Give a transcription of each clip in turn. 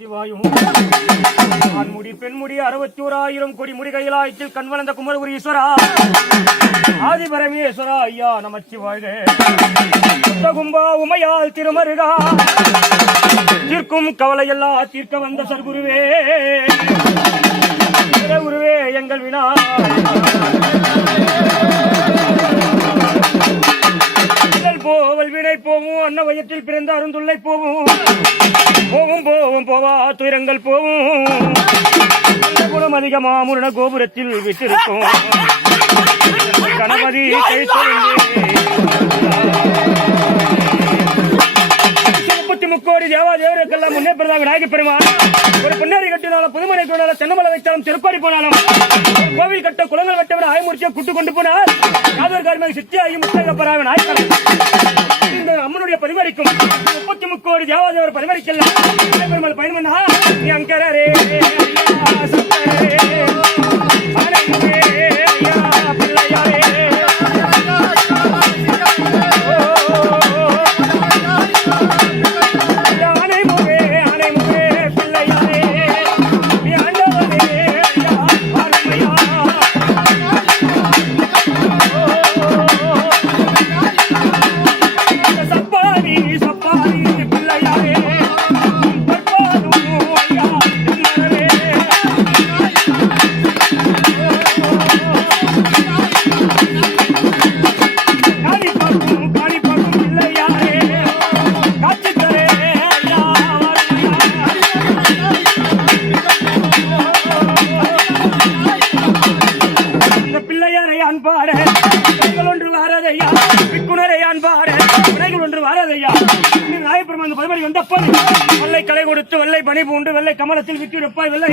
சிவாயும் ஆண்முடி பெண்முடி 61,000 கோடி முடி கையிலாயத்தில் கண் வளர்ந்த குமரகுரு ஈஸ்வரா ஆதிபரமேஸ்வரா ஐயா நமச்சிவாய கும்பா உமையால் திருமருகா தீர்க்கும் கவலையெல்லாம் தீர்க்க வந்த சர்குருவே குருவே எங்கள் வினா போவல் வினை போவும் அன்ன வயத்தில் பிறந்த அருந்துள்ளை போவும் போவும் போவும் போவா துயரங்கள் போவும் குணம் அதிகமா முருண கோபுரத்தில் விட்டிருக்கும் கணபதி கை 33 கோடி தேவாதேவருக்கெல்லாம் முன்னே பிறந்தாங்க நாயகி பெருமாள் ஒரு பொன்னாரி கட்டினாலும் புதுமனை கொண்டாலும் தென்னமலை வைத்தாலும் திருப்பாடி போனாலும் கோவில் கட்ட குளங்கள் வெட்டவர் ஆயமூர்த்தியை கூட்டு கொண்டு போனால் யாதவர் காரணமாக சித்தி ஆகி முத்தகப்பராவன் ஆய்க்கணும் இந்த அம்மனுடைய பரிமாறிக்கும் 33 கோடி தேவாதேவர் பரிமாறிக்கல பெருமாள் பயணம் நீ அங்கரே வெள்ளை பணி பூண்டு வெள்ளை கமலத்தில் விட்டிருப்பாய் வெள்ளை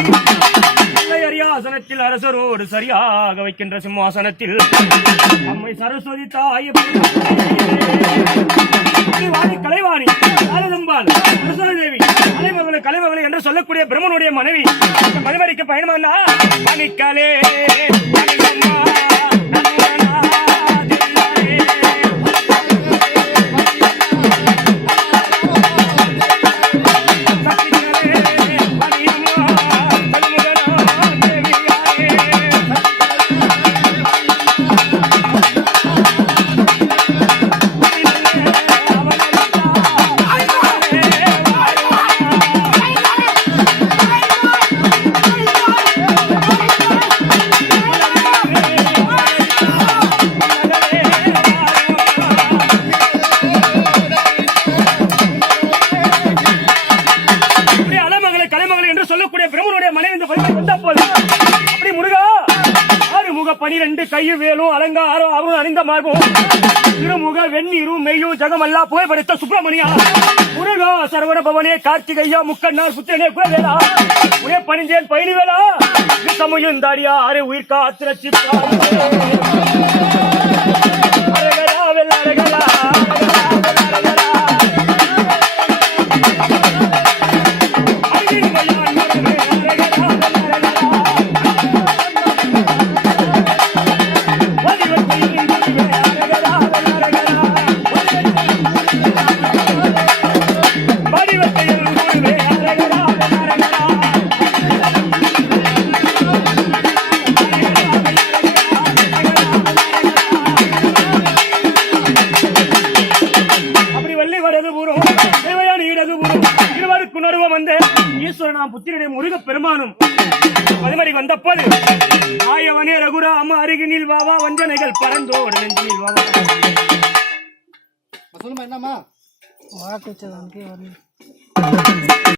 வெள்ளை அரியாசனத்தில் அரசரோடு சரியாக வைக்கின்ற சிம்மாசனத்தில் அம்மை சரஸ்வதி தாய் கலைவாணி ஆலதம்பாள் தேவி கலைமகளை கலைமகளை என்று சொல்லக்கூடிய பிரம்மனுடைய மனைவி மணிமறிக்க பயணமானா மணிக்கலே கையும் வேலும் அலங்காரம் அவரும் அணிந்த மார்பும் திருமுக வெந்நீரும் மெய்யும் ஜகமல்லா புகைப்படைத்த சுப்பிரமணியா முருகா சரவண பவனே கார்த்திகையா முக்கண்ணார் புத்திரனே குலவேலா உனே பணிஞ்சேன் பயணிவேலா சமயம் தாடியா அரை உயிர் காத்திரச்சி புத்திரனுடைய முருக பெருமானும் பரிமறி வந்த போது ஆயவனே ரகுராம அருகினில் வாவா வஞ்சனைகள் பறந்தோடு நெஞ்சினில் வாவா சொல்லுமா என்னமா வாக்கு